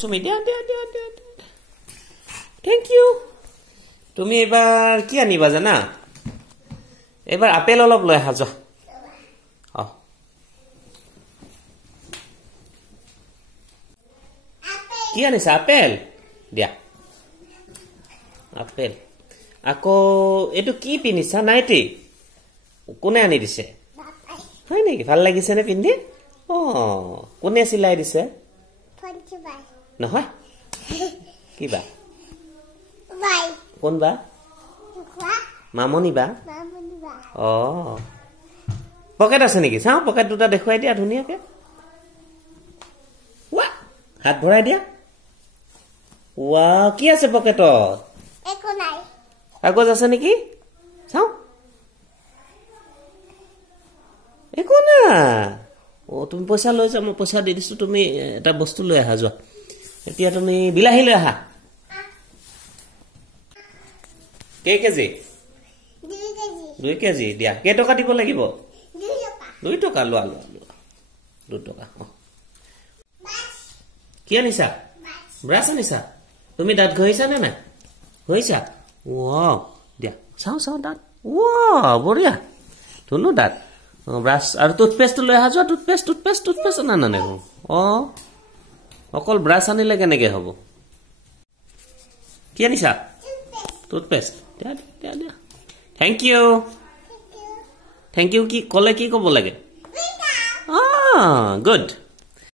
সুমি দিয়া দিয়া দিয়া দিয়া থ্যাংক ইউ তুমি এবাৰ কি আনিবা জানা এবাৰ আপেল অলপ লৈ আহা যোৱা কি আনিছা আপেল দিয়া আপেল আকৌ এটো কি পিনিছা নাইটি কোনে আনি দিছে হয় নেকি ভাল লাগিছে নে পিন্ধি কোনে সিলাই দিছে পঞ্চবাই নহয় কিবা বাই কোন বা মামনি বা পকেট আছে নেকি চাও পকেট দুটা দেখুৱাই দিয়া ধুনিয়াকে ওয়া হাত ভৰাই দিয়া ওয়া কি আছে পকেটত একো নাই কাগজ আছে নেকি চাও একো না তুমি পইচা লৈ যা মই পইচা দি দিছো তুমি এটা বস্তু লৈ আহা যোৱা এতিয়া তুমি বিলাহী লৈ আহা কেজি 2 কেজি দিয়া কে টকা দিব লাগিব 2 টকা লোৱা 2 টকা কি আনিছা ব্ৰাছ আনিছা তুমি দাঁত ঘঁহিছা নে নাই ঘঁহিছা ওয়া দিয়া চাও চাও দাঁত ওয়া বঢ়িয়া ধুলো দাঁত ব্ৰাছ আৰু টুথপেষ্ট লৈ আহা যোৱা টুথপেষ্ট না না নেৰো অকল ব্ৰাছ আনিলে কেনেকে হ'ব কি আনিছা টুথপেষ্ট দিয়া দিয়া দিয়া থ্যাংক ইউ কি কলে কি ক'ব লাগে গুড